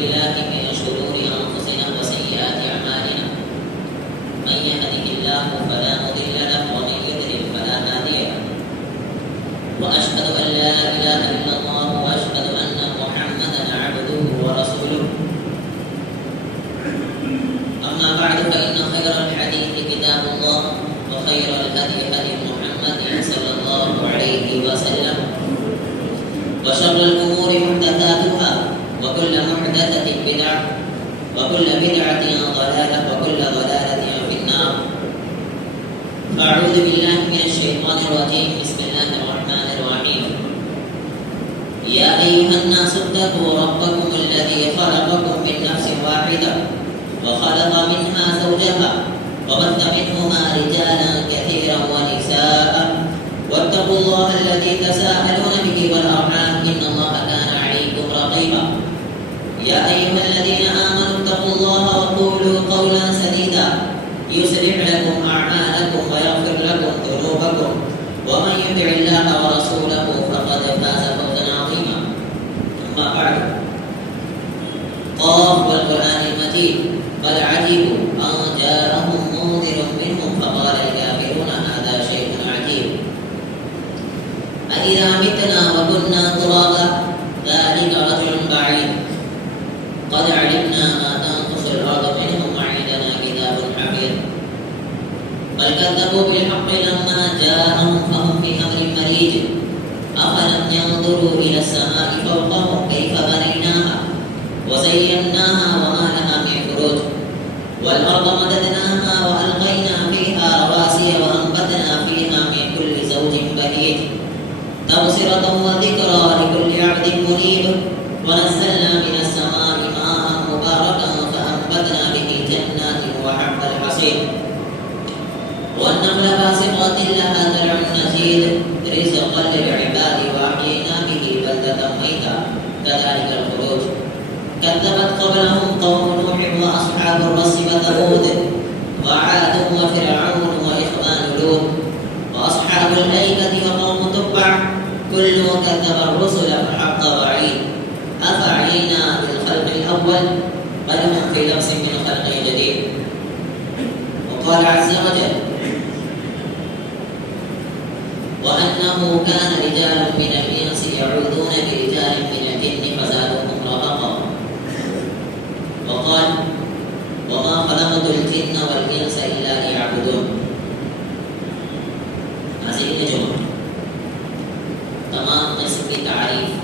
بالله من شرور أنفسنا وسيئات أعمالنا من يهده الله فلا مضل له ومن يضلل فلا هادي له وأشهد أن لا إله إلا الله وأشهد أن محمدا عبده ورسوله أما بعد فإن خير الحديث كتاب الله وخير الهدي هدي محمد صلى الله عليه وسلم وشر الأمور محدثاتها وكل محدثة بدعة وكل بدعة ضلالة وكل ضلالة في النار. أعوذ بالله من الشيطان الرجيم. بسم الله الرحمن الرحيم. يا أيها الناس اتقوا ربكم الذي خلقكم من نفس واحدة وخلق منها زوجها وبث منهما رجالا كثيرا ونساء واتقوا الله الذي تساءلون به والأرحام إن الله كان عليكم رقيبا. يا أيها الذين آمنوا اتقوا الله وقولوا قولا سديدا يصلح لكم أعمالكم ويغفر لكم ذنوبكم ومن يطع الله ورسوله فقد فاز فوزا عظيما. أما بعد قال والقرآن المجيد بل عجبوا أن جاءهم منذر منهم فقال الكافرون هذا شيء عجيب أإذا متنا وكنا ترابا ذلك رجل بعيد قد علمنا ما تنقص الأرض منهم وعندنا كتاب حفيظ بل كذبوا بالحق لما جاءهم فهم في أمر مريج أفلم ينظروا إلى السماء فوقهم كيف بنيناها وزيناها وما لها من فروج والأرض مددناها وألقينا فيها رواسي وأنبتنا فيها من كل زوج بهيج تبصرة وذكرى لكل عبد منيب ونزلنا من السماء ماء مباركا فأنبتنا به جنات وحب الحصيد والنخل باسقات لها زرع نضيد رزقا للعباد وأحيينا به بلدة ميتا كذلك الخروج كذبت قبلهم قوم نوح وأصحاب الرس وثمود وعاد وفرعون وإخوان لوط وأصحاب الأيكة وقوم تبع كل كذب الرسل فحق وعيد أفعينا بالخلق الأول بل هم في لبس من خلق جديد. وقال عز وجل وأنه كان رجال من الإنس يعوذون برجال من الجن فزادوهم رهقا. وقال وما خلقت الجن والإنس إلا ليعبدون. ناظرین جو تمام قسم کی تعریف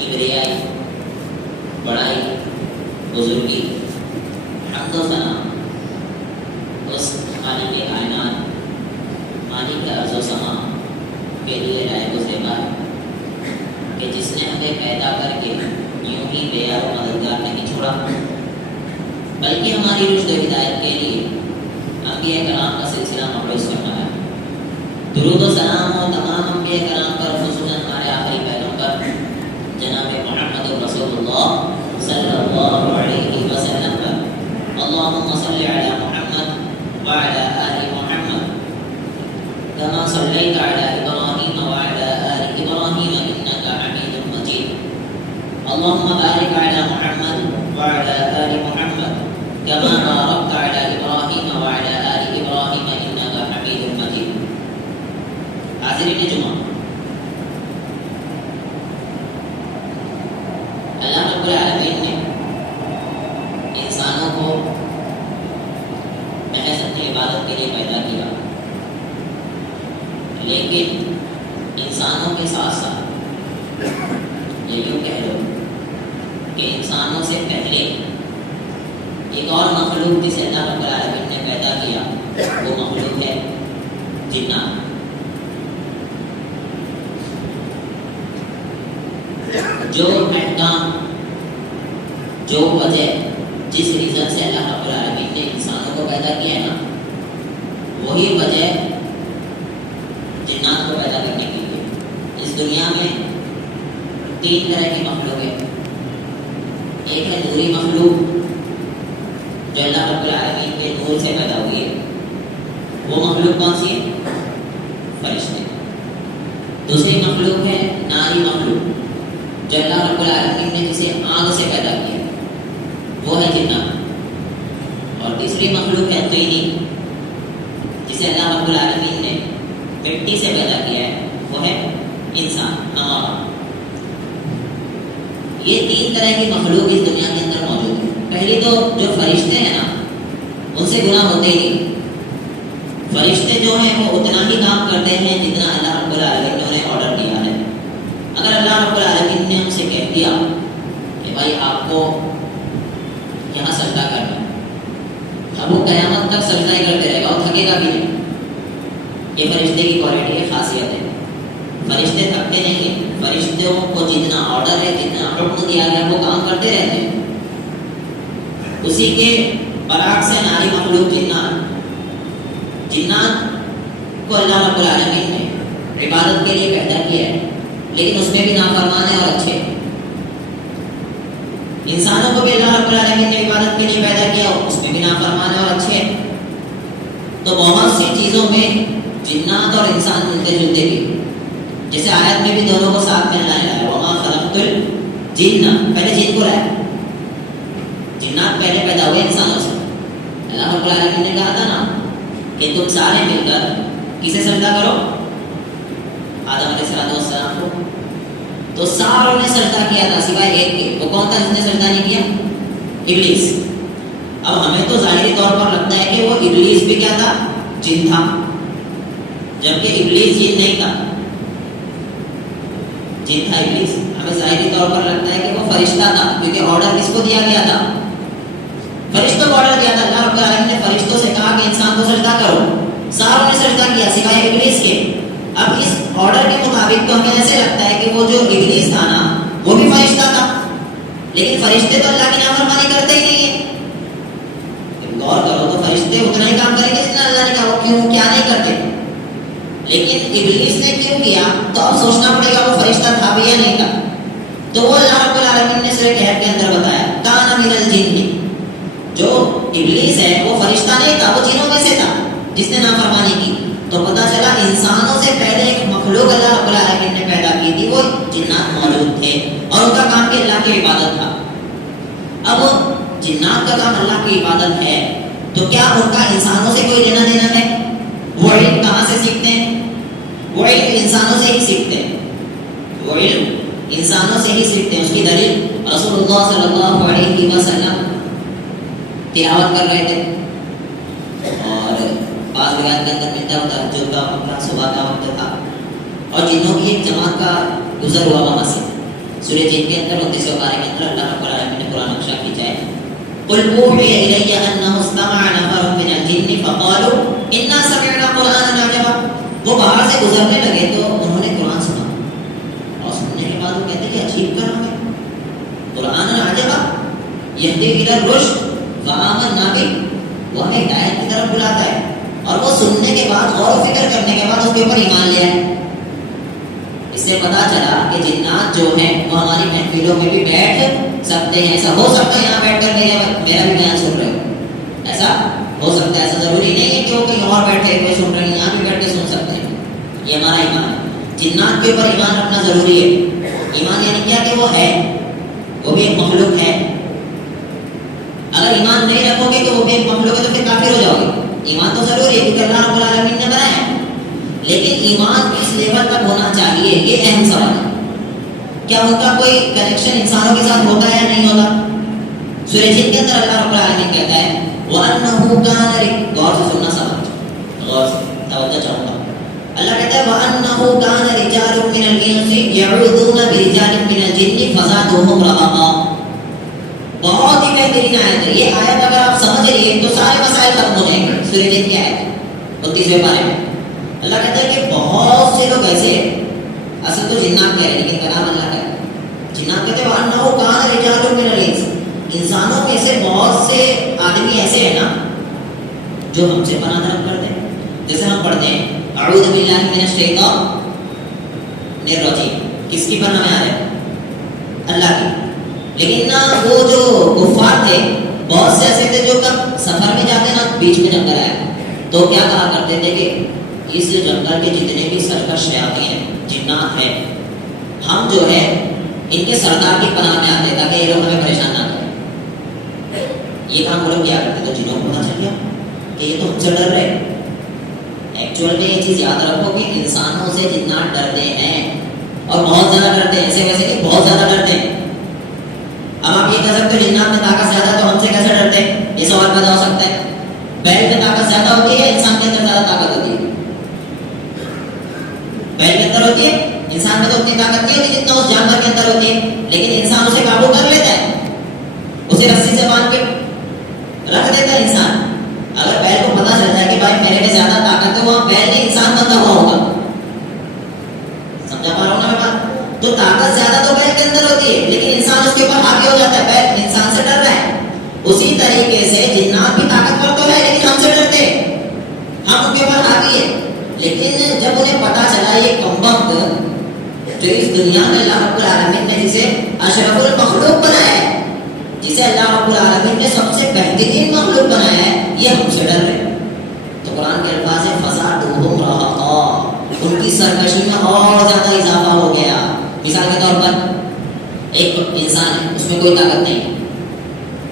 کبریائی بڑائی بزرگی حمد و ثنا اس خالق کائنات مالک ارض و سما کے لیے لائق و زیبا ہے کہ جس نے ہمیں پیدا کر کے یوں ہی بے یار و مددگار نہیں چھوڑا بلکہ ہماری رشد و ہدایت کے لیے انبیاء کرام کا سلسلہ مبعوث کرنا ہے. درود و سلام ہو تمام انبیاء کرام پر خصوصاً ہمارے آخری پیغمبر جناب محمد رسول اللہ صلی اللہ علیہ وسلم پر. اللہم صلی علی محمد وعلی آل محمد كما صليت على إبراهيم وعلى آل إبراهيم إنك حميد مجيد. اللهم بارك على محمد وعلى آل محمد كما باركت على إبراهيم وعلى آل إبراهيم إنك حميد مجيد. حاضرین جمعہ، اللہ رب العالمین نے انسانوں کو محض اپنی عبادت کے لیے پیدا کیا، لیکن انسانوں کے ساتھ ساتھ یہ یوں کہہ لو کہ انسانوں سے پہلے ایک اور مخلوق جسے اللہ رب العالمین نے پیدا کیا وہ مخلوق ہے جنات. جو احکام جو وجہ جس ریزن سے اللہ رب العالمین نے انسانوں کو پیدا کیا ہے نا وہی وجہ جنات کو پیدا کرنے کے لیے. اس دنیا میں 3 طرح کی مخلوق ہے. ایک ہے نوری مخلوق جو اللہ رب العالمین کے نور سے پیدا ہوئی ہے. وہ مخلوق کون سی ہے؟ فرشتے. دوسری مخلوق ہے ناری مخلوق جو اللہ رب رب العالمین نے جسے آگ سے پیدا کیا وہ ہے جنات. اور تیسری مخلوق ہے طینی جسے اللہ رب العالمین نے مٹی سے پیدا کیا ہے وہ ہے انسان ہمارا. یہ تین طرح کی مخلوق اس دنیا کے اندر موجود ہے. پہلی تو جو فرشتے ہیں نا ان سے گناہ ہوتے ہی نہیں. فرشتے جو ہیں وہ اتنا ہی کام کرتے ہیں جتنا اللہ رب العالمین نے انہیں آرڈر دیا ہے. اگر اللہ رب العالمین نے ہم سے کہہ دیا کہ بھائی آپ کو یہاں سجدہ کرنا ہے، اب وہ قیامت تک سجدہ ہی کرتے رہے گا اور تھکے گا بھی نہیں. یہ فرشتے کی کوالٹی ہے، خاصیت ہے. فرشتے تھکتے نہیں ہیں. فرشتوں کو جتنا آرڈر ہے، جتنا حکم دیا گیا وہ کام کرتے رہتے ہیں. اسی کے برعکس سے ناری مخلوق جنات کو اللہ رب العالمین نے عبادت کے لیے پیدا کیا ہے لیکن اس میں بھی نافرمان ہے اور اچھے. انسانوں کو بھی اللہ رب العالمین نے عبادت کے لیے پیدا کیا اور اس میں بھی نافرمان ہے اور اچھے. تو بہت سی چیزوں میں جنات اور انسان ملتے جلتے بھی. جیسے آیت میں بھی دونوں کو ساتھ میں لایا ہے وما خلقت الجن، پہلے جن کو لایا. جنات پہلے پیدا ہوئے انسانوں سے. اللہ رب العالمین نے کہا تھا نا کہ تم سارے مل کر کسے سجدہ کرو؟ آدم علیہ السلام کو. تو ساروں نے سجدہ کیا تھا سوائے ایک کے. وہ کون تھا جس نے سجدہ نہیں کیا؟ ابلیس. اب ہمیں تو ظاہری طور پر لگتا ہے کہ وہ ابلیس بھی کیا تھا؟ جن تھا، جبکہ ابلیس جن نہیں تھا. جن تھا ابلیس. ہمیں ظاہری طور پر لگتا ہے کہ وہ فرشتہ تھا کیونکہ آرڈر کس کو دیا گیا تھا؟ فرشتوں کو آرڈر دیا تھا. اللہ رب العالمین نے فرشتوں سے کہا کہ انسان کو سجدہ کرو. ساروں نے سجدہ کیا سوائے ابلیس کے. اب اس آرڈر کے مطابق تو ہمیں ایسے لگتا ہے کہ وہ جو ابلیس تھا نا وہ بھی فرشتہ تھا، لیکن فرشتے تو اللہ کی نافرمانی کرتے ہی نہیں ہیں. غور کرو تو فرشتے اتنا ہی کام کریں گے جتنا اللہ نے کہا. وہ کیوں کیا نہیں کرتے؟ لیکن ابلیس نے کیوں کیا تو اب سوچنا پڑے گا وہ فرشتہ تھا بھی یا نہیں تھا. تو وہ اللہ رب العالمین نے سورہ کہف کے اندر بتایا کان من الجن. جو ابلیس ہے وہ فرشتہ نہیں تھا، وہ جنوں میں سے تھا جس نے نافرمانی کی. تو پتہ چلا انسانوں سے پہلے ایک مخلوق اللہ رب العالمین نے پیدا کی تھی، وہ جنات موجود تھے اور ان کا کام بھی اللہ کی عبادت تھا. اب جنات کا کام اللہ کی عبادت ہے تو کیا ان کا انسانوں سے کوئی لینا دینا ہے؟ وہ علم کہاں سے سیکھتے ہیں؟ وہ علم انسانوں سے ہی سیکھتے ہیں. وہ علم انسانوں سے ہی سیکھتے ہیں. اس کی دلیل رسول اللہ صلی اللہ علیہ وسلم تلاوت کر رہے تھے اور بعض روایات کے اندر ملتا ہوتا تہجد کا وقت صبح کا وقت تھا اور جنوں کی ایک جماعت کا گزر ہوا وہاں سے. سورہ جن کے اندر 29 پارے کے اندر اللہ رب العالمین نے قرآن نقشہ کھینچا ہے. قل اوحی الی انہ استمع نفر من الجن فقالوا انا سمعنا قرآنا عجبا. وہ باہر سے گزرنے لگے تو انہوں نے قرآن سنا اور سننے کے بعد وہ کہتے ہیں کہ عجیب کلام ہے، قرآن عجبا یہدی الی الرشد وآمنا بہ. وہ ہمیں ہدایت کی طرف بلاتا ہے اور وہ سننے کے بعد غور و فکر کرنے کے بعد اس کے اوپر ایمان لیا ہے. اس سے پتا چلا کہ جنات جو ہیں وہ ہماری محفلوں میں بھی بیٹھ سکتے ہیں. ایسا ہو سکتا ہے یہاں بیٹھ کر میرا بھی بیان سن رہے ہو، ایسا ہو سکتا ہے. ایسا ضروری نہیں ہے کہ وہ کہیں اور بیٹھے ہوئے سن رہے ہیں، یہاں بھی بیٹھ کے سن سکتے ہیں. یہ ہمارا ایمان ہے. جنات کے اوپر ایمان رکھنا ضروری ہے. ایمان یعنی کیا کہ وہ ہے، وہ بھی ایک مخلوق ہے. اگر ایمان نہیں رکھو گے تو وہ بھی ایک مخلوق ہے تو پھر کافر ہو جاؤ گے. ایمان تو ضروری ہے کیونکہ اللہ رب العالمین نے بنایا ہے، لیکن ایمان کس لیول تک ہونا چاہیے یہ اہم سوال ہے. کیا ان کا کوئی کنیکشن انسانوں کے ساتھ ہوتا ہے یا نہیں ہوتا؟ سورہ جن کے اندر اللہ رب العالمین کہتا ہے وَأَنَّهُ كَانَ غور سے سننا سمجھ، غور سے توجہ چاہوں گا. اللہ کہتا ہے وَأَنَّهُ كَانَ رِجَالٌ مِّنَ الْإِنسِ يَعُوذُونَ بِرِجَالٍ مِّنَ الْجِنِّ فَزَادُوهُمْ رَهَقًا. بہت ہی بہترین آیت ہے یہ. آیت اگر آپ سمجھ لیے تو سارے مسائل ختم ہو جائیں گے. سورہ جن کی آیت 29 پارے میں اللہ کہتا ہے کہ بہت سے لوگ ایسے، اصل تو جنات کا ہے لیکن کلام اللہ کا ہے. جنات کہتے ہیں وَأَنَّهُ كَانَ رِجَالٌ مِّنَ الْإِنسِ. انسانوں میں سے بہت سے آدمی ایسے ہیں نا جو ہم سے پناہ طلب کرتے ہیں. جیسے ہم پڑھتے ہیں اعوذ باللہ من الشیطان الرجیم، کس کی پناہ میں آ رہے ہیں؟ اللہ کی. لیکن نا وہ جو کفار تھے بہت سے ایسے تھے جو کب سفر میں جاتے نا بیچ میں جنگل آیا تو کیا کہا کرتے تھے کہ اس جنگل کے جتنے بھی سرکش شیاطین ہیں، جنات ہیں، ہم جو ہے ان کے سردار کی پناہ میں آتے تاکہ یہ لوگ ہمیں پریشان نہ کریں. یہ کام وہ لوگ کیا کرتے تو جنوں کو پتا چل گیا کہ یہ تو ہم سے ڈر رہے. ایکچوئل میں یہ چیز یاد رکھو کہ انسانوں سے جنات ڈرتے ہیں اور بہت زیادہ ڈرتے ہیں. ایسے ویسے نہیں, بہت زیادہ ڈرتے ہیں. اب آپ یہ کہہ سکتے ہو جنات میں طاقت زیادہ تو ہم سے کیسے ڈرتے ہیں, یہ سوال پیدا ہو سکتا ہے. بیل میں طاقت زیادہ ہوتی ہے یا انسان کے اندر زیادہ طاقت ہوتی ہے؟ بیل کے اندر ہوتی ہے, انسان میں تو اتنی طاقت نہیں ہوتی جتنا اس جانور کے اندر ہوتی ہے. لیکن انسان اسے قابو کر لیتا ہے, اسے رسی سے باندھ کے رکھ دیتا ہے انسان. اگر بیل کو پتا چل جائے کہ بھائی میرے میں زیادہ طاقت ہے, وہاں بیل نے انسان بندہ ہوا ہوگا. سمجھا پا رہا ہوں نا میں بات؟ تو طاقت زیادہ تو بیل کے اندر ہوتی ہے لیکن انسان اس کے اوپر حاوی ہو جاتا ہے. بیل انسان سے ڈر رہا ہے. اسی طریقے سے جنات بھی طاقتور تو ہے لیکن ہم سے ڈرتے ہیں, ہم ان کے اوپر حاوی ہیں. لیکن جب انہیں پتا چلا یہ کمبخت جو اس دنیا میں اللہ رب العالمین نے جسے اشرف المخلوق بنایا ہے, جسے اللہ رب العالمین نے سب سے بہترین مخلوق بنایا ہے, یہ ہم سے ڈر رہے. تو قرآن کے الفاظ ہے فزادہم رہقا, ان کی سرکشی میں اور زیادہ اضافہ ہو گیا. مثال کے طور پر ایک انسان ہے, اس میں کوئی طاقت نہیں,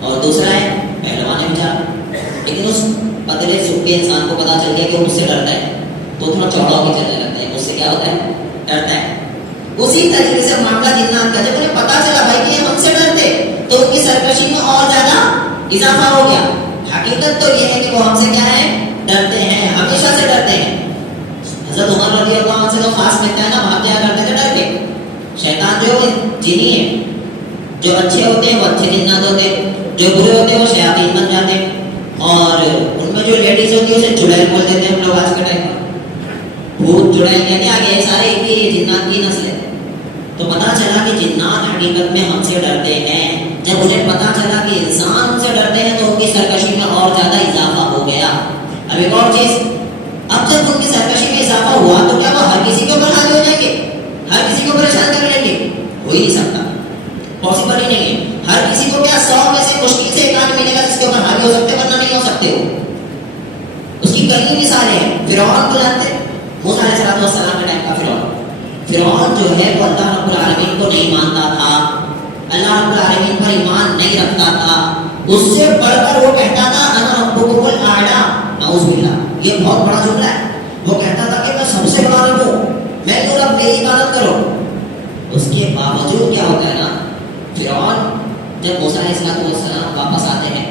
اور دوسرا ہے پہلوان ہے بیچارہ, لیکن اس پتلے سکے انسان کو پتا چل گیا کہ وہ مجھ سے ڈرتا ہے تو تھوڑا چوڑا ہو کے چلنے لگتا ہے. مجھ سے کیا ہوتا ہے, ڈرتا ہے. اسی طریقے سے معاملہ جنات کا, جب انہیں پتا چلا بھائی کہ یہ ہم سے ڈرتے تو ان کی سرکشی میں اور زیادہ اضافہ ہو گیا. حقیقت تو یہ ہے کہ وہ ہم سے کیا ہے, ڈرتے ہیں, ہمیشہ سے ڈرتے ہیں. حضرت عمر رضی اللہ عنہ سے تو خاص ملتا ہے نا, وہاں کیا کرتے تھے ڈر کے. شیطان جو جنی ہے, جو اچھے ہوتے ہیں وہ اچھے جنات ہوتے ہیں, جو برے ہوتے ہیں وہ شیاطین بن جاتے ہیں. اور ان میں جو لیڈیز ہوتی ہے اسے چڑیل بول دیتے ہیں ہم لوگ آج کے ٹائم میں. بھوت چڑیل کہتے ہیں, آگے سارے ایک ہی جنات کی نسل ہے. تو پتا چلا کہ جنات حقیقت میں ہم سے ڈرتے ہیں. جب انہیں پتا چلا کہ انسان ان سے ڈرتے ہیں تو ان کی سرکشی میں اور زیادہ اضافہ ہو گیا. اب ایک اور چیز, اب جب ان کی سرکشی میں اضافہ ہوا تو کیا وہ ہر کسی کے اوپر حاوی ہو جائیں گے, ہر کسی کو پریشان کر لیں گے؟ ہو ہی نہیں سکتا, پاسبل ہی نہیں ہے. ہر کسی کو کیا 100 میں سے مشکل سے ایک آدمی ملے گا جس کے اوپر حاوی ہو سکتے, ورنہ نہیں ہو سکتے. ہو اس کی کئی مثالیں ہیں. فرعون کو جانتے, موسیٰ علیہ السلام کے ٹائم کا فرعون جو ہے وہ اللہ رب العالمین کو نہیں مانتا تھا, اللہ رب العالمین پر ایمان نہیں رکھتا تھا. اس سے بڑھ کر وہ کہتا تھا انا ربکم الاعلی, نعوذ باللہ, یہ بہت بڑا جملہ ہے. وہ کہتا تھا کہ میں سب سے بڑا رب ہوں, میں تو رب, میری عبادت کرو. اس کے باوجود کیا ہوتا ہے نا, فرعون جب موسیٰ علیہ السلام واپس آتے ہیں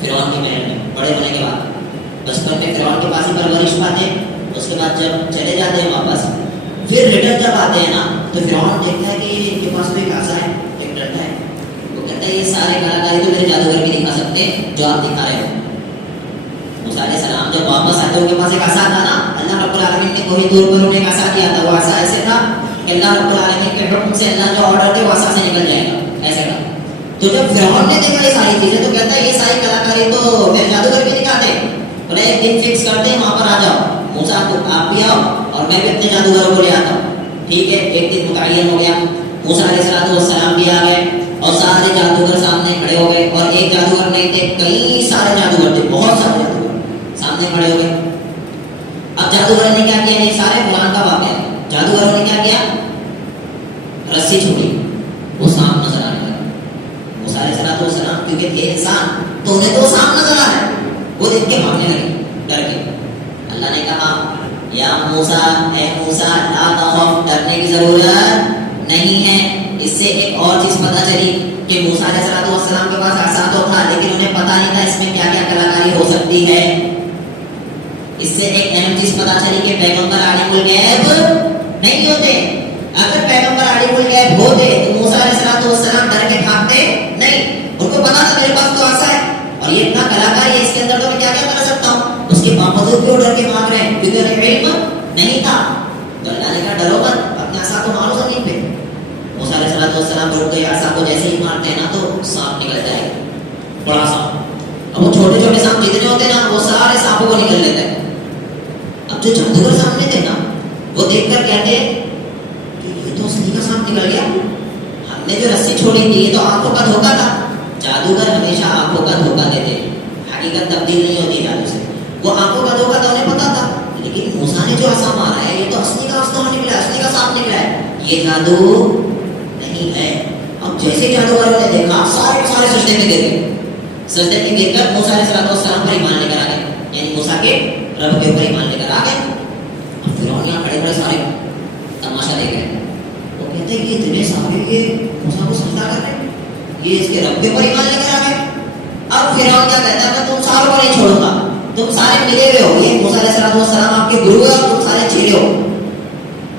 فرعون کے محل میں بڑے ہونے کے بعد, بچپن میں فرعون کے پاس ہی پرورش پاتے ہیں, اس کے بعد جب چلے جاتے ہیں واپس, پھر ریٹرن جب آتے ہیں نا تو فرعون دیکھتا ہے کہ ان کے پاس تو ایک آسا ہے, ایک ڈنڈا ہے. وہ کہتا ہے یہ سارے کلاکاری تو میرے جادوگر کی دکھا سکتے ہیں جو آپ دکھا رہے ہو. موسیٰ علیہ السلام جب واپس آتے ان کے پاس ایک آسا تھا نا, اللہ رب العالمین نے کوئی دور پر انہیں ایک آسا دیا تھا. وہ آسا ایسے تھا کہ اللہ رب العالمین کے حکم سے اللہ جو آرڈر دے وہ آسا سے نکل جائے گا, ایسے تھا. تو جب فرعون نے دیکھا یہ ساری چیزیں تو کہتا ہے یہ ساری کلاکاری تو میرے جادوگر کی دکھاتے ہیں, بولے ایک دن فکس کرتے ہیں وہاں پر آ جاؤ, موسیٰ آپ بھی آؤ اور میں بھی اپنے جادوگروں کو لے آتا ہوں. ٹھیک ہے, ایک دن متعین ہو گیا. موسیٰ علیہ السلام بھی آ گئے اور سارے جادوگر سامنے کھڑے ہو گئے. اور ایک جادوگر نہیں تھے, کئی سارے جادوگر تھے, بہت سارے جادوگر سامنے کھڑے ہو گئے. اب جادوگر نے کیا کیا, نہیں سارے قرآن کا واقعہ ہے. جادوگروں نے کیا کیا, رسی چھوڑی, وہ سانپ نظر آنے لگا. موسیٰ علیہ السلام کیونکہ تھے انسان تو انہیں تو سانپ نظر آ رہا ہے, وہ دیکھ کے بھاگنے لگے ڈر کے. اللہ نے کہا یا موسیٰ, اے موسیٰ لا تخف, ڈرنے کی ضرورت نہیں ہے. اس سے ایک اور چیز پتہ چلی کہ موسیٰ علیہ السلام کے پاس عصا تو تھا لیکن انہیں پتہ نہیں تھا اس میں کیا کیا کلاکاری ہو سکتی ہے. اس سے ایک اہم چیز پتہ چلی کہ پیغمبر عالم الغیب نہیں ہوتے. اگر پیغمبر عالم الغیب ہوتے تو موسیٰ علیہ السلام ڈر کے بھاگتے نہیں. ان کو پتا تھا میرے پاس تو عصا ہے اور یہ اتنا کلاکاری ہے, اس کے اندر تو میں کیا کیا کر سکتا ہوں. اس کے باوجود بھی وہ ڈر کے بھاگ رہے ہیں کیونکہ انہیں علم نہیں تھا. تو اللہ نے کہا ڈرو مت, اپنے عصا کو مارو زمین پہ. موسیٰ علیہ السلام رک گئے, عصا کو جیسے ہی مارتے ہیں نا تو سانپ نکل جائے گا, بڑا سانپ. اب وہ چھوٹے چھوٹے سانپ جتنے ہوتے ہیں نا وہ سارے سانپوں کو نکل لیتے ہیں. اب جو جادوگر سامنے تھے نا وہ دیکھ کر کہتے کہ یہ تو اصلی کا سانپ نکل گیا, ہم نے جو رسی چھوڑی تھی یہ تو آنکھوں کا دھوکا تھا. جادوگر ہمیشہ آنکھوں کا دھوکا دیتے, حقیقت تبدیل نہیں ہوتی جادو سے. وہ آنکھوں کا دھوکا تھا, انہیں پتا تھا, لیکن موسیٰ نے جو عصا مارا ہے یہ تو اصلی کا نکلا, اصلی کا سانپ نکلا ہے. یہ جادو نہیں نہیں ہے. اب جیسے جادوگروں نے دیکھا سارے سارے سجدے میں گر گئے. سجدے میں گر کر موسیٰ علیہ السلام پر ایمان لے کر آ گئے, یعنی موسیٰ کے رب کے اوپر ایمان لے کر آ گئے. اب فرعون یہاں کھڑے کھڑے سارے تماشا دیکھ رہے ہیں. وہ کہتے ہیں کہ اتنے صحابی کے موسیٰ کو سجدہ کر رہے ہیں, یہ اس کے رب کے اوپر ایمان لے کر آ گئے. اب فرعون کیا کہتا ہے, میں تم ساروں کو نہیں چھوڑوں گا, تم سارے ملے ہوئے ہو, یہ موسیٰ علیہ السلام آپ کے گرو ہے اور تم سارے چیلے ہو.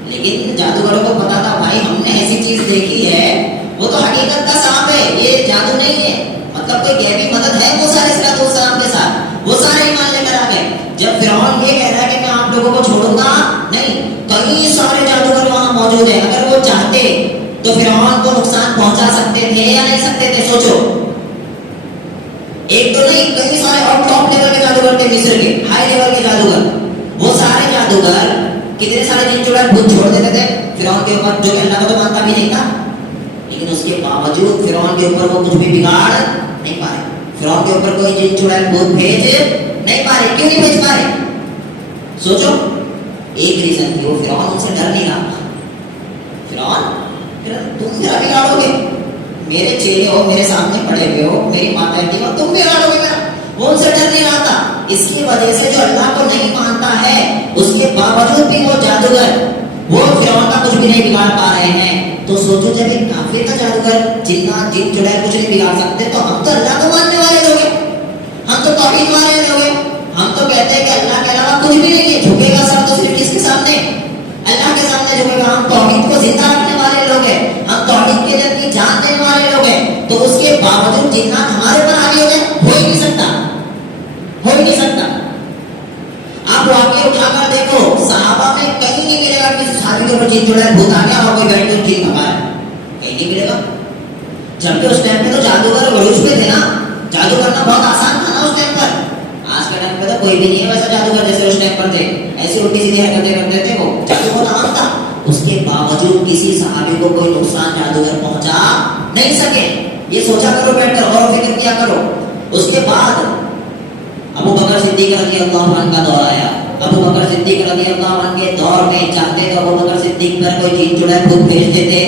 لیکن جادوگروں کو پتا تھا بھائی ہم نے ایسی چیز دیکھی ہے, وہ تو حقیقت کا سانپ ہے, یہ جادو نہیں ہے, مطلب کوئی غیبی مدد ہے موسیٰ علیہ السلام کے ساتھ. وہ سارے ایمان لے کر آ گئے. جب فرعون یہ کہہ رہا ہے کہ میں آپ لوگوں کو چھوڑوں گا نہیں, کئی سارے جادوگر وہاں موجود ہیں, اگر وہ چاہتے تو فرعون کو نقصان پہنچا سکتے تھے یا نہیں سکتے تھے. سوچو, ایک تو نہیں کئی سارے اور ٹاپ لیول کے جادوگر تھے, مصر کے ہائی لیول کے جادوگر. وہ سارے جادوگر کتنے سارے جن چڑیل بھوت چھوڑ دیتے تھے فرعون کے اوپر, جو کہ اللہ کو تو مانتا بھی نہیں تھا. لیکن اس کے باوجود فرعون کے اوپر وہ کچھ بھی بگاڑ نہیں پا رہے. فرعون کے اوپر کوئی جن چڑیل بھوت بھیج نہیں پا رہے. کیوں نہیں بھیج پا رہے؟ سوچو, ایک ریزن تھی, وہ فرعون ان سے ڈر نہیں رہا. فرعون تم میرا بگاڑو گے, میرے چیلے ہو, میرے سامنے پڑے ہوئے ہو, میری ماتا ہے, تم بگاڑو گے میرا. وہ ان سے ڈر نہیں رہا تھا. اس کی وجہ سے جو اللہ کو نہیں مانتا ہے, اس کے باوجود بھی وہ جادوگر وہ فرعون کا کچھ بھی نہیں بگاڑ پا رہے ہیں. تو سوچو, جب ایک کافر کا جادوگر جنات جن چڑیل کچھ نہیں بگاڑ سکتے, تو ہم تو اللہ کو ماننے والے لوگ ہیں, ہم تو توحید والے لوگ ہیں. ہم تو کہتے ہیں کہ اللہ کے علاوہ کچھ بھی نہیں ہے. جھکے گا سب تو صرف کس کے سامنے؟ اللہ کے سامنے جھکے گا. ہم توحید کو زندہ رکھنے والے لوگ ہیں, ہم توحید کے لیے اپنی جان دینے والے لوگ ہیں. تو اس کے باوجود جنات ہمارے اوپر حاوی ہو جائے, ہو ہی نہیں سکتا, ہو ہی نہیں سکتا. آپ واقعی اٹھا کر دیکھو, صحابہ میں کہیں نہیں ملے گا کسی صحابی کے اوپر جن چڑیل بھوت آ گیا اور کوئی بیٹھ کے جن بھگا ہے, کہیں نہیں ملے گا. جبکہ اس ٹائم پہ تو جادوگر عروج پہ تھے نا, جادو کرنا بہت آسان تھا نا اس ٹائم پر. آج کے ٹائم پہ تو کوئی بھی نہیں ہے ویسا جادوگر جیسے اس ٹائم پر تھے, ایسی الٹی سیدھی حرکتیں کرتے تھے. وہ جادو بہت عام تھا. اس کے باوجود کسی صحابی کو کوئی نقصان جادوگر پہنچا نہیں سکے. یہ سوچا کرو, بیٹھ کر غور و فکر کیا کرو. اس کے بعد ابو بکر صدیق رضی اللہ عنہ کا دور آیا. ابو بکر صدیق رضی اللہ عنہ کے دور میں چاہتے تو ابو بکر صدیق پر کوئی جن چڑیل بھوت بھیج دیتے,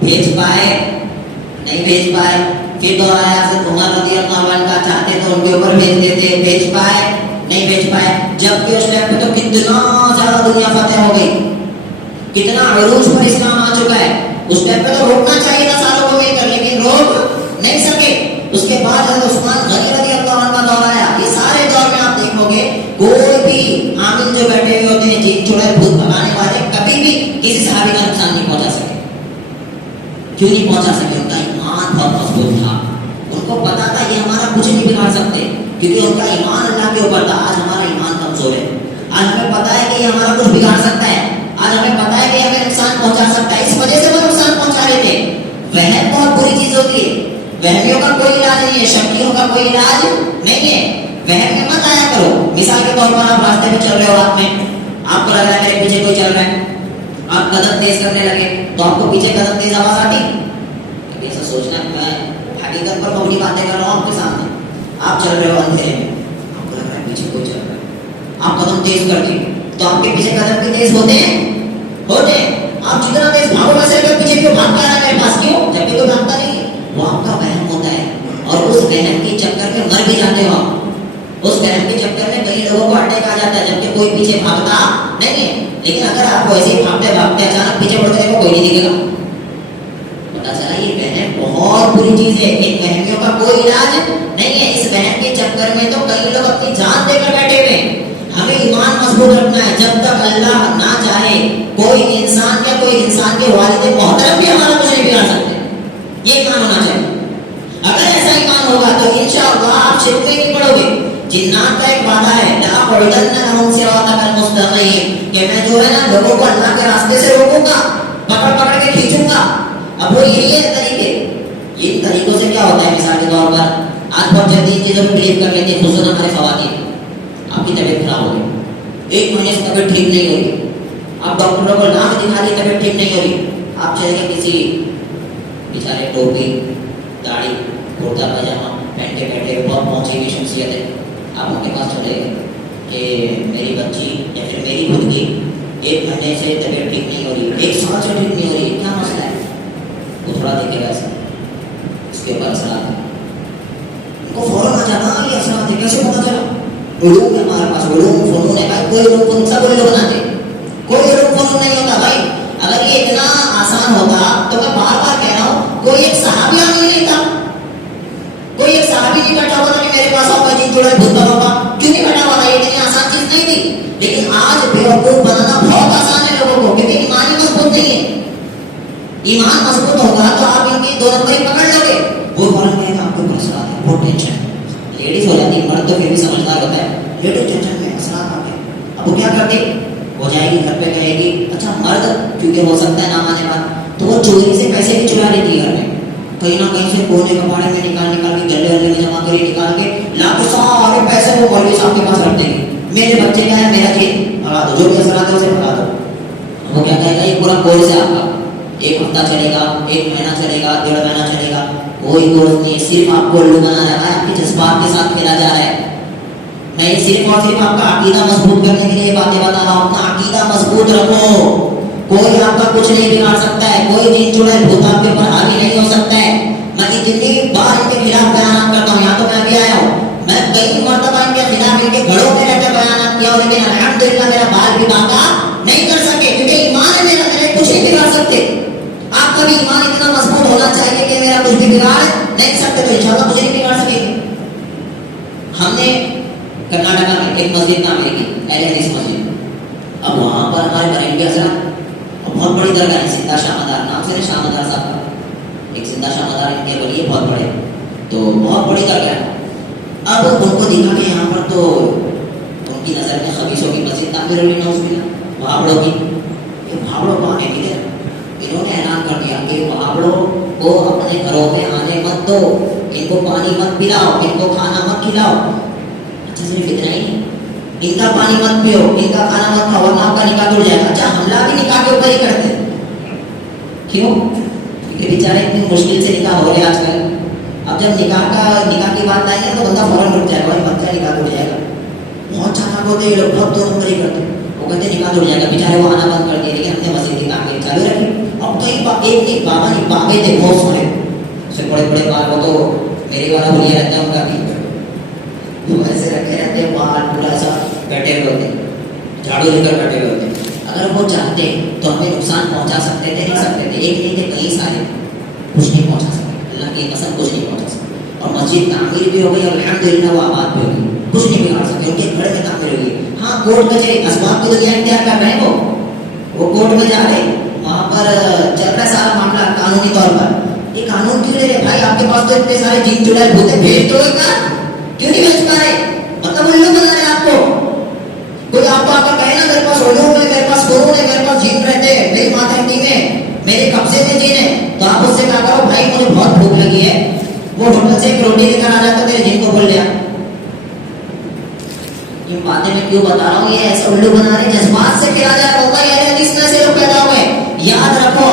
بھیج پائے نہیں بھیج پائے. پھر دور آیا حضرت عمر رضی اللہ عنہ کا, چاہتے تو ان کے اوپر بھیج دیتے, بھیج پائے نہیں بھیج پائے. جبکہ اس ٹائم پہ تو کتنا زیادہ دنیا فتح ہو گئی, کتنا عروج پر اسلام آ چکا ہے. اس ٹائم پہ تو روکنا چاہیے تھا سالوں کو مل کر, لیکن روک نہیں سکے. اس کے بعد حضرت عثمان غنی رضی اللہ عنہ کا دور آیا. یہ سارے دور میں آپ دیکھو گے کوئی بھی عامل جو بیٹھے ہوئے ہوتے ہیں جن چڑیل بھوت بھگانے والے, کبھی بھی کسی صحابی کا نقصان نہیں پہنچا سکے. کیوں نہیں پہنچا سکے؟ ان کا ایمان بہت مضبوط تھا. ان کو پتا تھا یہ ہمارا کچھ نہیں بگاڑ سکتے, کیونکہ ان کا ایمان اللہ کے اوپر تھا. آج ہمارا ایمان کمزور ہے, آج ہمیں پتا ہے کہ یہ ہمارا کچھ بگاڑ سکتا ہے, آج ہمیں پتا ہے کہ ہمیں نقصان پہنچا سکتا ہے. اس وجہ سے وہ نقصان پہنچا رہے تھے. وہم بہت بری چیز ہوتی ہے, وہمیوں کا کوئی علاج نہیں ہے, شکیوں کا کوئی علاج نہیں ہے. وہم میں مت آیا کرو. مثال کے طور پر آپ راستے میں چل رہے ہو, رات میں آپ کو لگ رہا ہے میرے پیچھے کوئی چل رہا ہے, آپ قدم تیز کرنے لگے تو آپ کو پیچھے قدم تیز آواز آتی. ایسا سوچنا میں حقیقت پر مبنی باتیں کر رہا ہوں آپ کے سامنے. آپ چل رہے ہو اندھیرے میں, آپ کو لگ رہا ہے پیچھے کوئی چل رہا ہے, آپ قدم تیز کر دی تو آپ کے پیچھے قدم بھی تیز ہوتے ہیں. آپ جتنا تیز بھاگو ویسے پیچھے کیوں بھاگ کے آ رہا ہے میرے پاس, کیوں؟ جبکہ کوئی بھاگتا نہیں ہے. وہ آپ کا وہم ہوتا ہے, اور اس وہم کے چکر میں مر بھی جاتے ہو. اس وہم کے چکر میں کئی لوگوں کو اٹیک آ جاتا ہے, جبکہ کوئی پیچھے بھاگتا نہیں ہے. لیکن اگر آپ کو ایسے ہی بھاگتے بھاگتے اچانک پیچھے پڑتے دیکھو, کوئی نہیں دکھے گا. پتا چلا یہ وہم بہت بری چیز ہے. ان وہمیوں کا کوئی علاج نہیں ہے. اس وہم کے چکر میں تو کئی لوگ اپنی جان دے کر بیٹھے ہوئے ہیں. ہمیں ایمان مضبوط رکھنا ہے. جب تک اللہ نہ چاہے کوئی انسان کے والد محترم بھی ہمارا کچھ نہیں بگاڑ سکتے. یہ ایمان ہونا چاہیے. اگر ایسا ایمان ہوگا تو انشاءاللہ آپ شرک میں نہیں پڑو گے. جنات کا ایک وعدہ ہے, کہ میں جو ہے نا لوگوں کو اللہ کے راستے سے روکوں گا, پکڑ کے کھینچوں گا. اب وہ یہی ہے طریقے. ان طریقوں سے کیا ہوتا ہے؟ مثال کے طور پر آج بہت جلدی چیزوں کو بلیو کر لیتے ہیں, خصوصاً ہمارے خواتین. آپ کی طبیعت خراب ہو گئی, 1 مہینے سے طبیعت ٹھیک نہیں ہوئی, آپ ڈاکٹروں کو نام دکھا لی, طبیعت ٹھیک نہیں ہو رہی. آپ چلے گئے کسی بیچارے ٹوپی داڑھی کرتا پاجامہ پہن کے بیٹھے, بہت پہنچی ہوئی شخصیت ہے, آپ ان کے پاس چلے گئے کہ میری بچی یا پھر میری خود کی 1 مہینے سے طبیعت ٹھیک نہیں ہو رہی, 1 سال سے ٹھیک نہیں ہو رہی, کیا مسئلہ ہے؟ وہ تھوڑا دیکھے گا اس کے اوپر اثرات ہیں. ان کو فوراً آ جانا یہ اثرات ہے. کیسے پتا چلا؟ علوم ہے ہمارے پاس, علوم فنون ہے بھائی. کوئی علوم فنون سب علوم بناتے, کوئی علوم فنون نہیں ہوتا بھائی. اگر یہ اتنا آسان ہوتا تو میں بار بار کہہ رہا ہوں, کوئی ایک صحابی نہیں تھا, کوئی ایک صحابی نہیں بیٹھا ہوا تھا کہ میرے پاس آؤں گا جن جوڑا بھوت بناؤں گا. کیوں نہیں بیٹھا ہوا تھا؟ یہ اتنی آسان چیز نہیں تھی. لیکن آج بیوقوف بنانا بہت آسان ہے لوگوں کو, کیونکہ ایمان ہی مضبوط نہیں ہے. ایمان مضبوط ہوگا تو آپ ان کی 2 نمبر پکڑ لو گے. وہ فوراً کہے گا آپ کو اثرات ہے, بہت ٹینشن ہے. لیڈیز ہو جاتی ہے, مرد تو پھر بھی سمجھدار ہوتا ہے. لیڈیز ٹینشن میں اثرات آ گئے, اب وہ کیا کرتے, ہو جائے گی گھر پہ کہے گی. اچھا مرد کیونکہ ہو سکتا ہے نہ مانے بات, تو وہ چوری سے پیسے بھی چرا لیتی ہے گھر میں, کہیں نہ کہیں سے کونے کپاڑے میں نکال کے گلے والے میں جمع کری نکال کے لا کے سارے پیسے وہ مولوی صاحب کے پاس رکھ دیں گے. میرے بچے کا ہے, میرا جی بھگا دو, جو بھی اثرات ہے اسے بھگا دو. وہ کیا کہے گا, یہ پورا کورس ہے آپ کا, 1 ہفتہ چلے گا, 1 مہینہ چلے گا, 1.5 مہینہ چلے گا. کوئی کورس نہیں, صرف آپ کو الو بنا رہا ہے, آپ کے جذبات کے ساتھ کھیلا جا رہا ہے. میں صرف اور صرف آپ کا عقیدہ مضبوط کرنے کے لیے باتیں بتا رہا ہوں. اپنا عقیدہ مضبوط رکھو, کوئی آپ کا کچھ نہیں بگاڑ سکتا ہے, کوئی جن چڑیل بھوت آپ کے اوپر حاوی نہیں ہو سکتا ہے. میں اتنی بار ان کے خلاف بیانات کرتا ہوں, یہاں تو میں ابھی آیا ہوں, میں کئی مرتبہ ان کے خلاف ان کے گھروں میں رہ کر بیانات کیا, لیکن الحمدللہ میرا بال بھی باقا نہیں کر سکے, کیونکہ ایمان ہے میرا, میرے کچھ نہیں بگاڑ سکتے. آپ کا بھی ایمان اتنا مضبوط ہونا چاہیے کہ میرا کچھ بھی بگاڑ نہیں سکتے, تو انشاءاللہ مجھے نہیں بگاڑ سکے گے. ہم نے کرناٹکا میں ایک مسجد تعمیر کی, اہل حدیث مسجد. اب وہاں پر ہمارے بریلوی حضرات, بہت بڑی درگاہ ہے, زندہ شاہ مدار نام سے شاہ مدار صاحب کا, ایک زندہ شاہ مدار ان کے ولی بہت بڑے, تو بہت بڑی درگاہ ہے. اب ان کو دیکھا کہ یہاں پر تو ان کی نظر میں خبیثوں کی مسجد تعمیر ہوئی, نعوذ باللہ, وہابڑوں کی. یہ وہابڑوں کو آنے ملے, انہوں نے اعلان کر دیا کہ وہابڑوں کو اپنے گھروں میں آنے مت دو, ان کو پانی مت پلاؤ, ان کو کھانا مت کھلاؤ. اچھا صرف اتنا ہی, ان کا پانی مت پیو, ان کا کھانا مت کھاؤ, ورنہ آپ کا نکاح ٹوٹ جائے گا. اچھا حملہ بھی نکاح کے اوپر ہی کرتے, کیوں؟ کیونکہ بیچارے اتنی مشکل سے نکاح ہو رہے آج کل. اب جب نکاح کی بات آئے گی تو بندہ فوراً اٹھ جائے گا, بھائی بچہ نکاح ٹوٹ جائے گا. بہت چالاک ہوتے ہیں لوگ, بہت 2 نمبر ہی کرتے, وہ کہتے ہیں نکاح ٹوٹ جائے گا. بیچارے وہ آنا بند کر دیے, لیکن ہم نے مسجد کی تعمیر چالو رکھی. اب کئی ایک نہیں بابا نہیں, بابے تھے بہت سارے, سے بڑے بڑے بال, وہ تو میرے والا بولیا رہتا ہے ان کا بھی, وہ ایسے رکھے رہتے ہیں بال, پورا ایسا بیٹھے ہوئے ہوتے, جھاڑو لے کر بیٹھے ہوئے ہوتے. اگر وہ چاہتے تو ہمیں نقصان پہنچا سکتے تھے, نہیں سکتے تھے, ایک نہیں تھے کئی سارے, کچھ نہیں پہنچا سکتے. اللہ کی قسم کچھ نہیں پہنچا سکتے. اور مسجد تعمیر بھی ہو گئی, اور الحمدللہ وہ آباد بھی ہو گئی, کچھ نہیں بگاڑ سکتے. ان کے گھر میں تعمیر ہوئی. ہاں کورٹ کچہری اسباب کی دنیا اختیار کر رہے ہیں, وہ کورٹ میں جا رہے, وہاں پر چل رہا ہے سارا معاملہ قانونی طور پر. یہ قانون کیوں لے رہے بھائی؟ آپ کے پاس تو اتنے سارے جن چڑیل بھوت, بھیج دو ایک بار, کیوں نہیں بھیج پا رہے؟ مطلب وہ لوگ بنا رہے آپ کو. کوئی آپ کو آ کر کہے نا میرے پاس علوم ہے, میرے پاس قرون ہے, میرے پاس جن رہتے ہیں, میری ماتحتی میں, میرے قبضے میں جن ہے, تو آپ اس سے کہا کرو بھائی مجھے بہت بھوک لگی ہے, وہ ہوٹل سے ایک روٹی لے کر آ جاتا, میرے جن کو بول لیا. یہ باتیں میں کیوں بتا رہا ہوں, یہ ایسا الو بنا رہے, جذبات سے کھلا جا رہا ہوتا ہے. اہل حدیث میں سے لوگ پیدا ہوئے. یاد رکھو,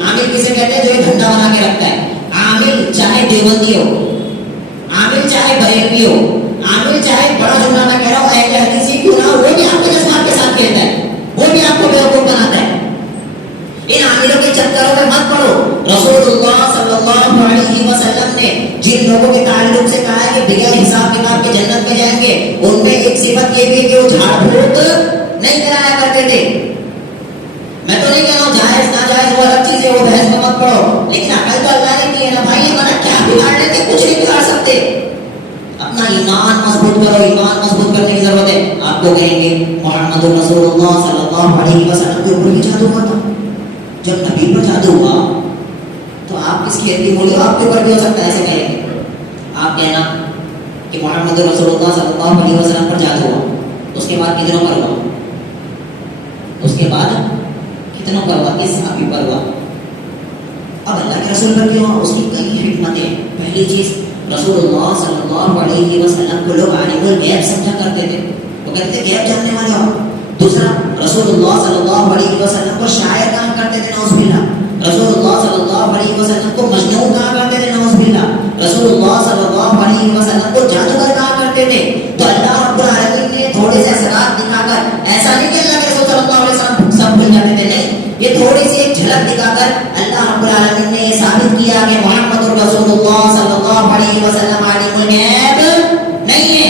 عامل کسے کہتے ہیں؟ جو یہ دھندا بنا کے رکھتا ہے. عامل چاہے دیوبندی ہو, عامل چاہے بریلوی ہو, عامل چاہے بڑا جملہ میں کہہ رہا ہوں اہل حدیث ہی کیوں نہ ہو, وہ بھی آپ کے جذبات کے ساتھ کہتا ہے, وہ بھی آپ کو بیوقوف بناتا ہے. ان عاملوں کے چکروں میں مت پڑو. رسول اللہ صلی اللہ علیہ وسلم نے جن لوگوں کے تعلق سے کہا ہے کہ بغیر حساب کتاب کے جنت میں جائیں گے, ان میں ایک صفت یہ بھی کہ وہ جھاڑ پھوک نہیں کرایا کرتے تھے. میں تو نہیں کہہ رہا ہوں جائز ناجائز وہ الگ چیز ہے, وہ بحث میں مت پڑو, لیکن عقل تو اللہ نے دی ہے نا بھائی. یہ مانا کیا بگاڑ لیتے, کچھ نہیں بگاڑ سکتے. اپنا ایمان مضبوط کرو, ایمان مضبوط کرنے کی ضرورت ہے. آپ کو کہیں گے محمد رسول اللہ صلی اللہ علیہ وسلم کے اوپر بھی جادو ہوا تھا. جب نبی پر جادو ہوا تو آپ کس کی عدی مولی, آپ کے اوپر بھی ہو سکتا ہے. ایسے کہیں گے آپ کہنا کہ محمد رسول اللہ صلی اللہ علیہ وسلم پر جادو ہوا, اس کے بعد کتنوں پر ہوا, اس کے بعد کتنوں پر ہوا, کس صحابی پر ہوا. اب اللہ کے رسول پر کیوں ہوا, اس کی کئی حکمتیں. پہلی چیز, رسول اللہ صلی اللہ علیہ وسلم کو لوگ عالم الغیب سمجھا کرتے تھے, وہ کہتے تھے غیب جاننے والے ہو. دوسرا, رسول اللہ صلی اللہ علیہ وسلم کو شاعر کہا کرتے تھے, نعوذ باللہ. رسول اللہ صلی اللہ علیہ وسلم کو مجنون کہا کرتے تھے, نعوذ باللہ. رسول اللہ صلی اللہ علیہ وسلم کو جادوگر کہا کرتے تھے. تو اللہ رب العالمین نے تھوڑے سے اثرات دکھا کر, ایسا نہیں کہ اللہ کے رسول صلی اللہ علیہ وسلم سب بھول جاتے تھے, نہیں, یہ تھوڑی سی ایک جھلک دکھا کر اللہ رب العالمین نے یہ ثابت کیا کہ محمد رسول اللہ صلی اللہ علیہ وسلم عالم الغیب نہیں ہے.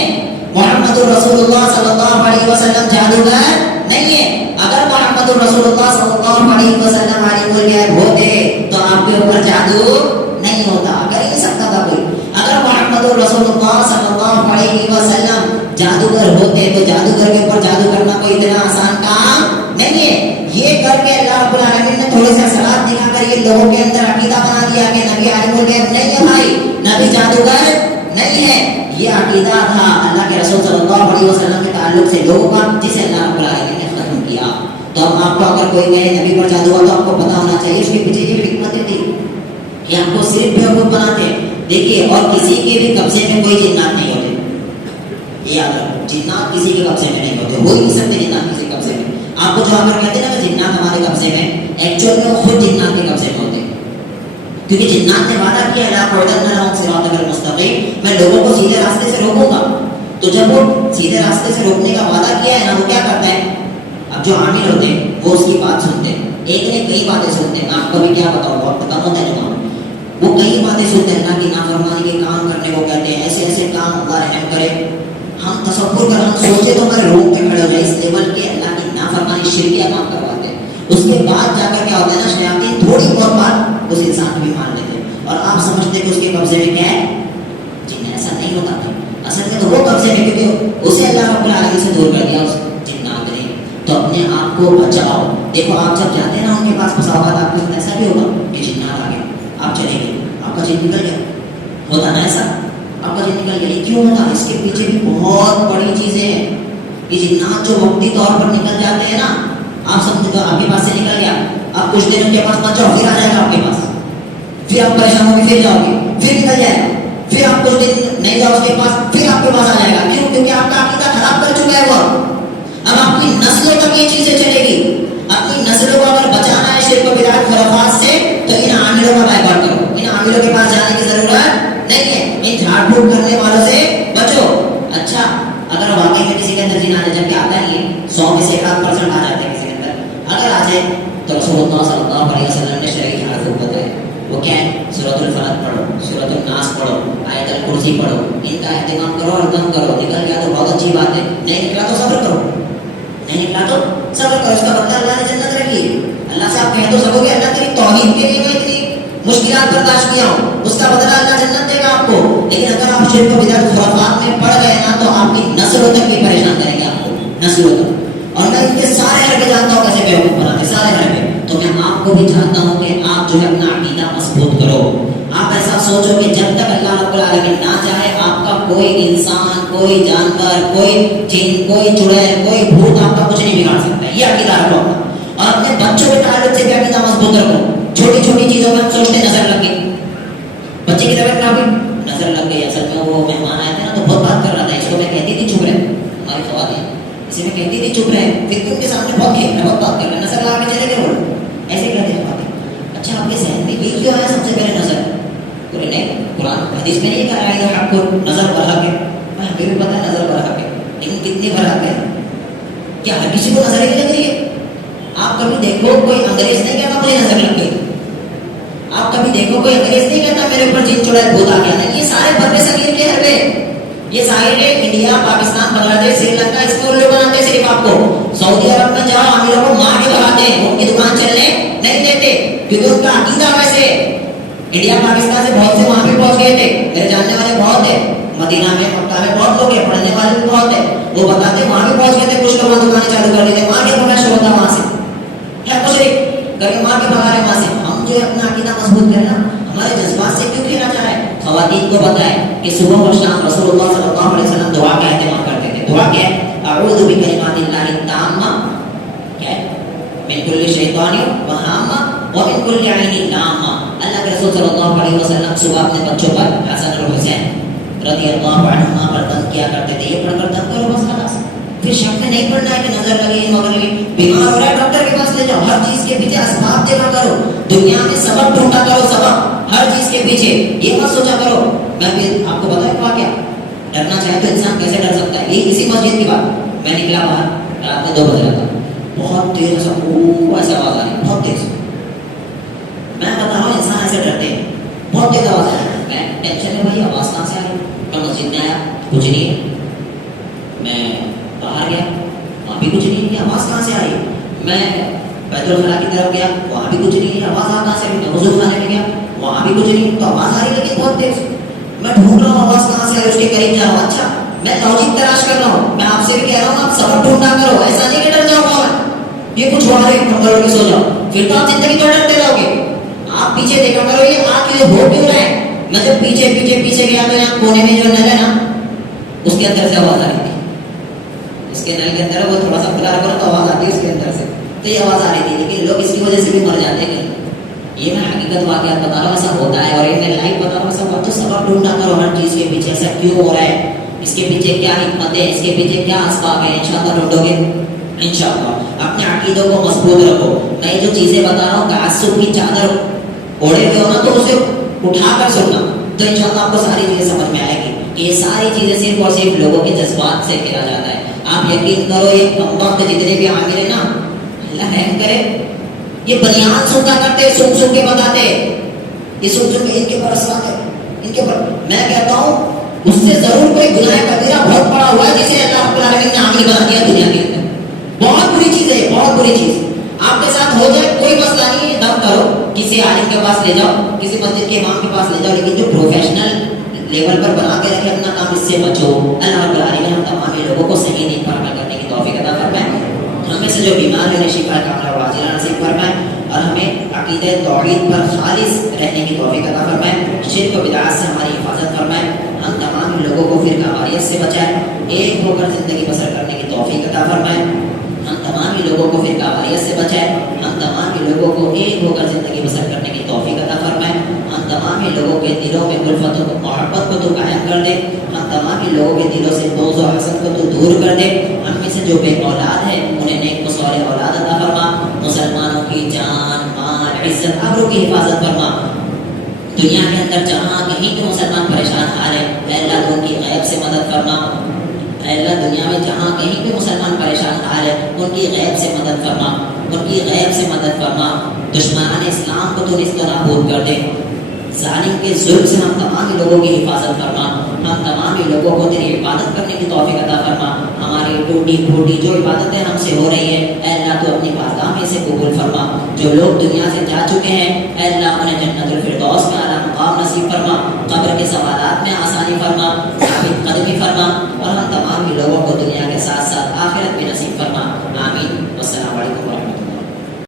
محمد رسول اللہ صلی اللہ علیہ وسلم جادوگر نہیں ہے. اگر محمد رسول اللہ صلی اللہ علیہ وسلم عالم الغیب ہوتے تو آپ کے اوپر جادو نہیں ہوتا, کر ہی نہیں سکتا تھا کوئی. اگر محمد رسول اللہ صلی اللہ علیہ وسلم جادوگر ہوتے تو جادوگر کے اوپر جادو کرنا کوئی اتنا آسان کام نہیں ہے. یہ کر کے اللہ رب العالمین نے تھوڑے سے اثرات دکھا کر یہ لوگوں کے اندر عقیدہ بنا دیا کہ نبی عالم الغیب نہیں ہے بھائی, نبی جادوگر نہیں ہے. یہ عقیدہ تھا اللہ کے رسول صلی اللہ علیہ وسلم کے تعلق سے لوگوں کا, جسے اللہ رب العالمین نے ختم کیا. تو اب آپ کو اگر کوئی کہے نبی پر جادو ہوا تو آپ کو پتا ہونا چاہیے اس کے پیچھے یہ حکمتیں تھی. یہ آپ کو صرف بیوقوف بناتے ہیں. دیکھیے, اور کسی کے بھی قبضے میں کوئی جنات نہیں ہوتے, یہ یاد رکھو. جنات کسی کے قبضے میں نہیں ہوتے, ہو ہی نہیں سکتے جنات کسی قبضے میں. آپ کو جو اگر کہتے ہیں نا کہ جنات ہمارے قبضے میں, ایکچوئل میں وہ خود جنات کے قبضے میں ہوتے ہیں. کیونکہ جنات نے وعدہ کیا لا قعدن لهم صراطک المستقیم, میں لوگوں کو سیدھے راستے سے روکوں گا. تو جب وہ سیدھے راستے سے روکنے کا وعدہ کیا ہے نا, وہ کیا کرتا ہے, اب جو عامل ہوتے ہیں وہ اس کی بات سنتے ہیں. ایک نے کئی باتیں سنتے ہیں, میں آپ کو بھی کیا بتاؤں, وقت کم ہوتا ہے جمعہ, وہ کئی باتیں سنتے ہیں. اللہ کی نافرمانی کے کام کرنے کو کہتے ہیں, ایسے ایسے کام اللہ رحم کرے. ہم تصور کر, ہم سوچے تو ہمارے روم پہ کھڑے ہو جائے, اس لیول کے اللہ کی نافرمانی شرکیہ کام کرواتے ہیں. اس کے بعد جا کر کیا ہوتا ہے نا, شیاطین تھوڑی بہت بات اس انسان کو بھی مان لیتے ہیں اور آپ سمجھتے ہیں کہ اس کے قبضے میں کیا ہے جن. ایسا نہیں ہوتا تھا اصل میں, تو وہ قبضے میں کیونکہ اسے اللہ رب العالمین سے دور کر دیا اس جنات نے. تو اپنے آپ کو بچاؤ. دیکھو آپ جب جاتے ہیں نا ان کے پاس مساوات, آپ کو ایسا بھی ہوگا کہ جنات آ گئے, آپ چلے گئے, آپ کا جن نکل گیا, ہوتا نا ایسا, آپ کا جن نکل گیا. کیوں ہوتا, اس کے پیچھے بھی بہت بڑی چیزیں ہیں. یہ جنات جو وقتی طور پر نکل جاتے ہیں نا, آپ سمجھتے تو آپ کے پاس سے نکل گیا, آپ کچھ دن ان کے پاس مت جاؤ, پھر آ جائے گا آپ کے پاس, پھر آپ پریشان ہو گے, پھر جاؤ گے, پھر نکل جائے گا, پھر آپ کچھ دن نہیں جاؤ اس کے پاس, پھر آپ کے پاس آ جائے گا. کیوں, کیونکہ آپ کا عقیدہ خراب کر چکا ہے وہ. اب آپ کی نسلوں تک یہ چیزیں چلے گی. اپنی نسلوں کو اگر بچانا ہے شرک و بدعت خرافات سے, تو ان عاملوں کا بائیکاٹ کرو. ان عاملوں کے پاس جانے کی ضرورت نہیں ہے. ان جھاڑ پھوک کرنے والوں سے بچو. اچھا, اگر واقعی میں کسی کے اندر جن آنے جب کہ آتا ہی 100 میں سے 1% آ جاتے ہیں کسی کے اندر, اگر آ جائے تو رسول اللہ صلی اللہ علیہ وسلم نے شرعی جھاڑ پھوک بتائے. وہ کیا ہے, سورۃ الفلق پڑھو, سورۃ الناس پڑھو, آیت الکرسی پڑھو, ان کا اہتمام کرو اور دم کرو. نکل گیا تو بہت اچھی بات ہے, نہیں نکلا تو صبر کرو, نہیں نکلا تو صبر کرو. اس کا بدلہ اللہ نے جنت رکھی ہے. اللہ سے آپ کہہ تو سکو گے اللہ تیری توحید کے لیے میں اتنی مشکلات برداشت کیا ہوں, اس کا بدلہ اللہ جنت دے گا آپ کو. لیکن اگر آپ شرک و بدعت خرافات میں پڑ گئے نا, تو آپ کی نسلوں تک بھی پریشان کریں گے آپ کو, نسلوں تک. اور میں ان کے سارے حرکے جانتا ہوں کیسے بیوقوف بناتے, سارے حرکے. تو میں آپ کو بھی چاہتا ہوں کہ آپ جو ہے اپنا عقیدہ مضبوط کرو. آپ ایسا سوچو کہ جب تک اللہ رب العالمین نہ چاہے, آپ کا کوئی انسان, کوئی جانور, کوئی جن, کوئی چڑیل, کوئی بھوت آپ کا کچھ نہیں بگاڑ سکتا. یہ عقیدہ رکھو اپنا. اور اپنے بچوں کے تعلق سے بھی عقیدہ مضبوط رکھو. چھوٹی چھوٹی چیزوں میں ہم سوچتے نظر لگ گئی, بچے کی طبیعت خراب ہوئی, نظر لگ گئی. اصل میں وہ مہمان آئے تھے نا, تو بہت بات کر رہا تھا, اس کو میں کہتی تھی چپ رہے, ہماری خواتین اسی میں کہتی تھی چپ رہے, پھر ان کے سامنے بہت کھیل رہے, بہت بات کر رہے, نظر لگا کے چلے گئے. وہ ایسے کہتے ہیں باتیں. اچھا, آپ کے ذہن میں یہ کیوں آیا سب سے پہلے نظر؟ بولے نہیں, قرآن حدیث میں نہیں کہا ہے حق کو نظر بڑھا کے. ہمیں بھی پتا ہے نظر بڑھا کے, لیکن کتنی بڑھا کے, کیا ہر کسی کو نظر ہی لگ رہی ہے؟ آپ کبھی دیکھو کوئی انگریز نہیں کہتا مجھے نظر لگ گئی. آپ کبھی دیکھو کوئی انگریز نہیں کہتا میرے اوپر جن چڑیل بھوت آ گیا. نہیں, یہ سارے برے صغیر کے حربے, یہ ظاہر انڈیا, پاکستان, بنگلہ دیش, سری لنکا, اس کو لوگ بناتے ہیں. صرف آپ کو سعودی عرب میں جاؤ, عاملوں کو مار کے بھگاتے ہیں, ان کی دکان چلنے نہیں دیتے, کیونکہ ان کا عقیدہ ویسے. انڈیا پاکستان سے بہت سے وہاں پہ پہنچ گئے تھے, میرے جاننے والے بہت ہیں, مدینہ میں, مکہ میں بہت لوگ ہیں, پڑھنے والے بھی بہت ہیں. وہ بتاتے ہیں وہاں بھی پہنچ گئے تھے, کچھ لوگ دکانیں چالو کر لیتے, مار کے بھگا شروع ہوتا وہاں سے, ہے کچھ کر کے مار کے بھگا رہے وہاں سے. ہم جو اپنا عقیدہ مضبوط کرنا, ہمارے جذبات سے کیوں کھیلنا چاہ رہے ہیں. خواتین کو بتائے کہ صبح اور شام رسول اللہ صلی اللہ علیہ وسلم دعا کا اہتمام کرتے تھے. دعا کیا ہے, اعوذ بکلمات اللہ التامہ, کیا ہے, من کل شیطان وہامہ ومن کل عین لامہ. اللہ کے رسول صلی اللہ علیہ وسلم صبح اپنے بچوں پر, حسن اور حسین رضی اللہ عنہما پر دم کیا کرتے تھے, یہ پڑھ کر دم کرو بس خلاص. پھر شک میں نہیں پڑھنا ہے کہ نظر لگی مگر لگی, بیمار ہو رہا ہے ڈاکٹر کے پاس لے جاؤ. ہر چیز کے پیچھے اسباب دینا کرو, دنیا میں سبب ڈھونڈا کرو, سبب ہر چیز کے پیچھے. یہ مت سوچا کرو. میں بھی آپ کو بتاؤں کیا, ڈرنا چاہے تو انسان کیسے ڈر سکتا ہے. یہ اسی مسجد کی بات, میں نکلا باہر رات میں 2 بجے رہا تھا, بہت تیز ایسا ایسا آواز آ رہی, بہت تیز. بہت تیز آواز آ رہی ہے. میں ٹینشن میں بھائی آواز کہاں سے آ رہی. میں مسجد میں آیا, کچھ نہیں ہے. میں باہر گیا, وہاں بھی کچھ نہیں ہے. آواز کہاں سے آ رہی ہے. میں بیت الخلاء کی طرف گیا, وہاں بھی کچھ نہیں ہے. آواز کہاں سے آ رہی ہے. میں وضو خانے میں گیا, وہاں بھی کچھ نہیں, تو آواز آ رہی ہے لیکن بہت تیز. میں ڈھونڈ رہا ہوں آواز کہاں سے آ رہی ہے, اس کے قریب جا رہا ہوں. اچھا میں لاجک تلاش کر رہا ہوں. میں آپ سے بھی کہہ رہا ہوں آپ سبب ڈھونڈا کرو, ایسا نہیں کہ ڈر جاؤ گا میں یہ کچھ ہوا ہے کم کرو کے سو جاؤ, پھر تو آپ زندگی تو ڈرتے رہو گے. آپ پیچھے دیکھا کرو یہ آگ کے ہو کیوں رہے ہیں. میں جب پیچھے پیچھے پیچھے گیا تو یہاں کونے میں جو نل ہے نا اس کے اندر سے آواز آ رہی تھی. اس کے نل کے اندر وہ تھوڑا سا کھلا رکھو تو آواز آتی ہے اس کے اندر سے, تو یہ آواز آ رہی تھی. لیکن لوگ اس کی وجہ سے بھی مر جاتے ہیں. یہ میں حقیقت واقعات بتا رہا ہوں, ایسا ہوتا ہے. اور یہ میں لائف بتا رہا ہوں, ایسا ہوا تو سبب ڈھونڈا کرو ہر چیز کے پیچھے. ایسا کیوں ہو رہا ہے, اس کے پیچھے کیا حکمت ہے, اس کے پیچھے کیا اسباب ہے. انشاءاللہ ڈھونڈو گے انشاءاللہ. اپنے عقیدوں کو مضبوط رکھو. میں جو چیزیں بتا رہا ہوں تعصب کی چادر اوڑھے ہوئے ہو نا تو اسے اٹھا کر سننا, تو انشاءاللہ آپ کو ساری چیزیں سمجھ میں آئے گی کہ یہ ساری چیزیں صرف اور صرف لوگوں کے جذبات سے کیا جاتا ہے. آپ یقین کرو یہ کم وقت جتنے بھی عامل ہیں نا, اللہ رحم کرے, یہ بنیاد سنتا کرتے, سن کے بتاتے, یہ سن کے ان کے پر اثرات ہے ان کے پر. میں کہتا ہوں اس سے ضرور کوئی گناہ کبیرہ بہت بڑا ہوا ہے جسے اللہ رب العالمین نے عامل بنا دیا دنیا کے اندر. بہت بری چیز ہے, بہت بری چیز. آپ کے ساتھ ہو جائے کوئی مسئلہ نہیں ہے, دم کرو, کسی عالم کے پاس لے جاؤ, کسی مسجد کے امام کے پاس لے جاؤ, لیکن جو پروفیشنل لیول پر بنا کے رکھے اپنا کام, اس سے بچو. اللہ رب العالمین ہم تمام لوگوں کو صحیح نیک پر عمل کرنے کی توفیق عطا فرمائے. ہمیں سے جو بیمار ہے شفا کاملہ و عاجلہ نصیب فرمائے, اور ہمیں عقیدہ توحید پر خالص رہنے کی توفیق عطا فرمائے. شرک و بدعات سے ہماری حفاظت فرمائے. ہم تمام لوگوں کو فرقہ واریت سے بچائے, ایک ہو کر زندگی بسر کرنے کی توفیق عطا فرمائے. ہم تمام ہی لوگوں کو فرقہ واریت سے بچائے. ہم تمام ہی لوگوں کو ایک ہو کر زندگی بسر کرنے کی توفیق عطا فرمائے. ہم تمام ہی لوگوں کے دلوں میں الفت و محبت کو تو قائم کر دے. ہم تمام ہی لوگوں کے دلوں سے بغض و حسد کو تو دور کر دے. ہم میں سے جو بے اولاد ہے انہیں نیک و صالح اولاد عطا فرما. مسلمانوں کی جان مال عزت آبرو کی حفاظت فرما. دنیا کے اندر جہاں کہیں بھی مسلمان پریشان آ رہے ہیں, اے اللہ تو ان کی غیب سے مدد فرما. اے اللہ دنیا میں جہاں کہیں بھی مسلمان پریشان آ رہے ہیں ان کی غیب سے مدد فرما, ان کی غیب سے مدد فرما. دشمنان اسلام کو تو نیست و نابود کر دے. ظالم کے ظلم سے ہم تمام لوگوں کی حفاظت فرما. ہم تمام لوگوں کو تیری عبادت کرنے کی توفیق عطا فرما. ہماری ٹوٹی پھوٹی جو عبادتیں ہم سے ہو رہی ہیں اے اللہ تو اپنی بارگاہ میں سے قبول فرما. جو لوگ دنیا سے جا چکے ہیں اے